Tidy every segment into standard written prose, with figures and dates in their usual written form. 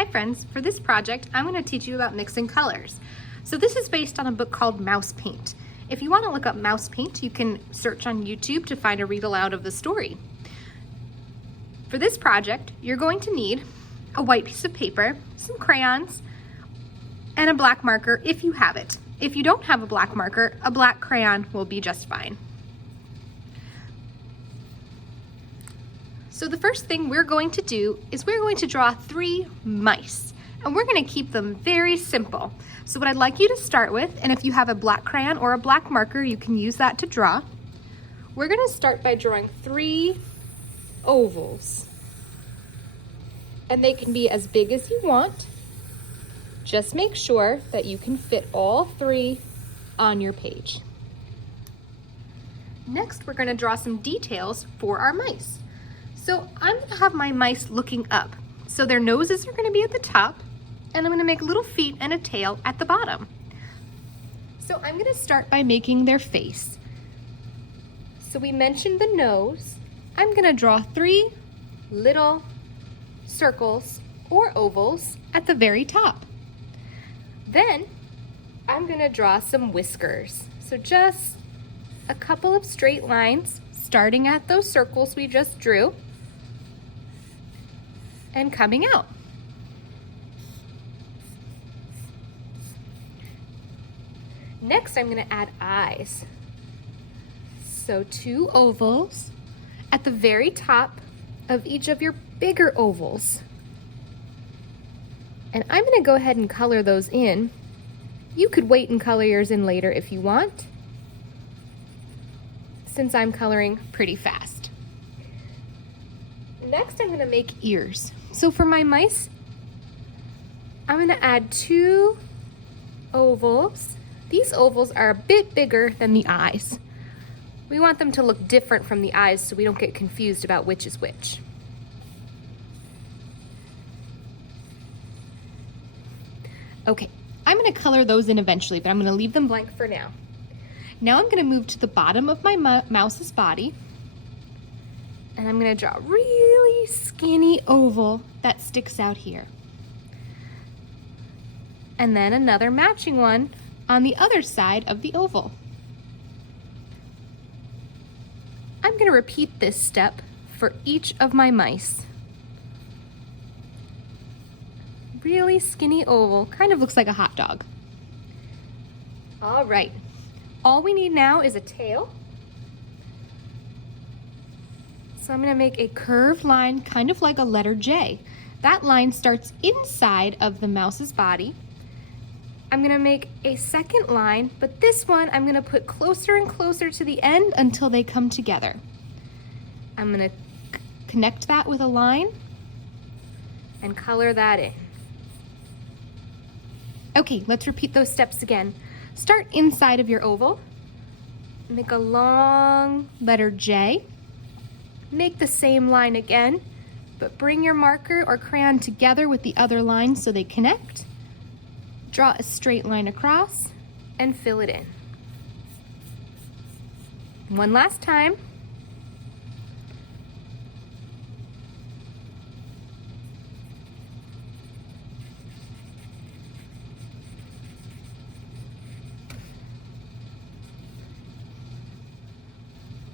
Hi friends, for this project I'm going to teach you about mixing colors. So this is based on a book called Mouse Paint. If you want to look up Mouse Paint, you can search on YouTube to find a read aloud of the story. For this project, you're going to need a white piece of paper, some crayons, and a black marker if you have it. If you don't have a black marker, a black crayon will be just fine. So the first thing we're going to do is we're going to draw 3 mice, and we're going to keep them very simple. So what I'd like you to start with, and if you have a black crayon or a black marker, you can use that to draw. We're going to start by drawing 3 ovals, and they can be as big as you want. Just make sure that you can fit all 3 on your page. Next, we're going to draw some details for our mice. So I'm going to have my mice looking up. So their noses are going to be at the top, and I'm going to make little feet and a tail at the bottom. So I'm going to start by making their face. So we mentioned the nose. I'm going to draw 3 little circles or ovals at the very top. Then I'm going to draw some whiskers. So just a couple of straight lines starting at those circles we just drew and coming out. Next, I'm going to add eyes. So 2 ovals at the very top of each of your bigger ovals. And I'm going to go ahead and color those in. You could wait and color yours in later if you want, since I'm coloring pretty fast. Next, I'm going to make ears. So for my mice, I'm going to add 2 ovals. These ovals are a bit bigger than the eyes. We want them to look different from the eyes so we don't get confused about which is which. Okay, I'm going to color those in eventually, but I'm going to leave them blank for now. Now I'm going to move to the bottom of my mouse's body, and I'm going to draw a really skinny oval that sticks out here. And then another matching one on the other side of the oval. I'm going to repeat this step for each of my mice. Really skinny oval, kind of looks like a hot dog. All right, all we need now is a tail. So I'm going to make a curved line, kind of like a letter J. That line starts inside of the mouse's body. I'm going to make a second line, but this one I'm going to put closer and closer to the end until they come together. I'm going to connect that with a line and color that in. Okay, let's repeat those steps again. Start inside of your oval. Make a long letter J. Make the same line again, but bring your marker or crayon together with the other line so they connect. Draw a straight line across and fill it in. One last time.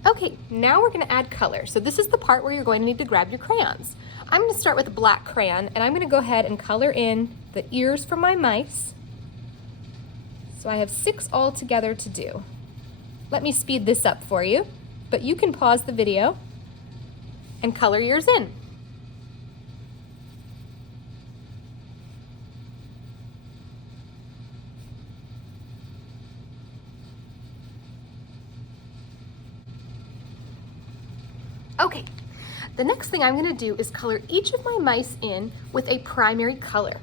Okay, now we're going to add color. So this is the part where you're going to need to grab your crayons. I'm going to start with a black crayon, and I'm going to go ahead and color in the ears for my mice. So I have 6 all together to do. Let me speed this up for you, but you can pause the video and color yours in. Okay, the next thing I'm going to do is color each of my mice in with a primary color.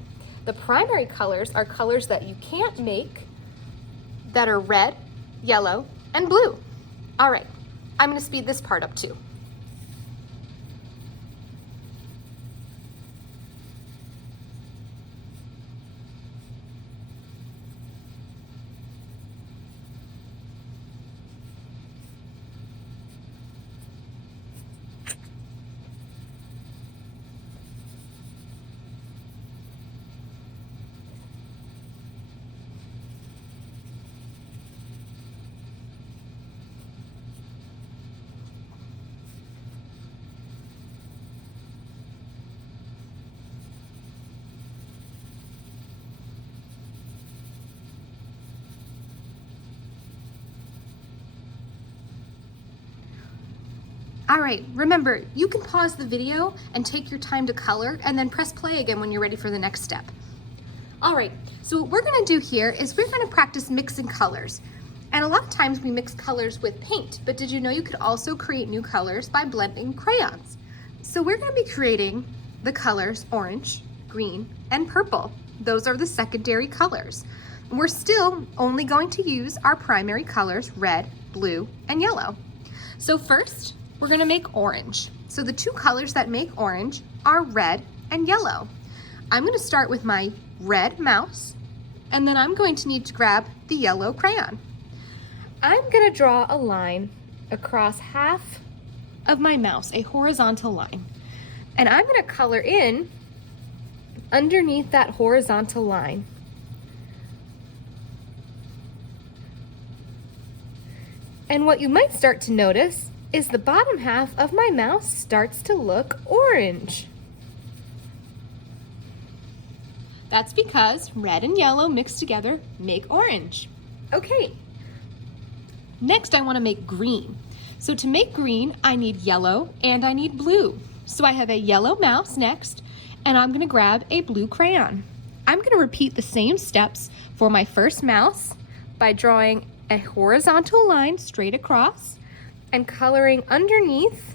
The primary colors are colors that you can't make that are red, yellow, and blue. All right, I'm going to speed this part up too. All right, remember, you can pause the video and take your time to color and then press play again when you're ready for the next step. All right, so what we're gonna do here is we're gonna practice mixing colors. And a lot of times we mix colors with paint, but did you know you could also create new colors by blending crayons? So we're gonna be creating the colors orange, green, and purple. Those are the secondary colors. We're still only going to use our primary colors, red, blue, and yellow. So first, we're gonna make orange. So the two colors that make orange are red and yellow. I'm gonna start with my red mouse, and then I'm going to need to grab the yellow crayon. I'm gonna draw a line across half of my mouse, a horizontal line. And I'm gonna color in underneath that horizontal line. And what you might start to notice is the bottom half of my mouse starts to look orange. That's because red and yellow mixed together make orange. Okay, next I want to make green. So to make green, I need yellow and I need blue. So I have a yellow mouse next, and I'm going to grab a blue crayon. I'm going to repeat the same steps for my first mouse by drawing a horizontal line straight across and coloring underneath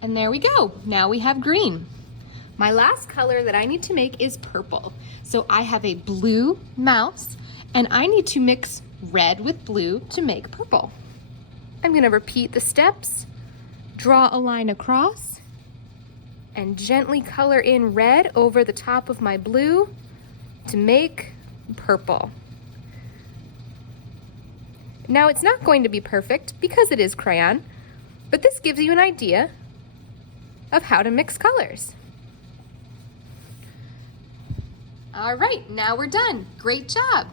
and there we go. Now we have green. My last color that I need to make is purple. So I have a blue mouse and I need to mix red with blue to make purple. I'm gonna repeat the steps, draw a line across, and gently color in red over the top of my blue to make purple. Now it's not going to be perfect because it is crayon, but this gives you an idea of how to mix colors. All right, now we're done. Great job.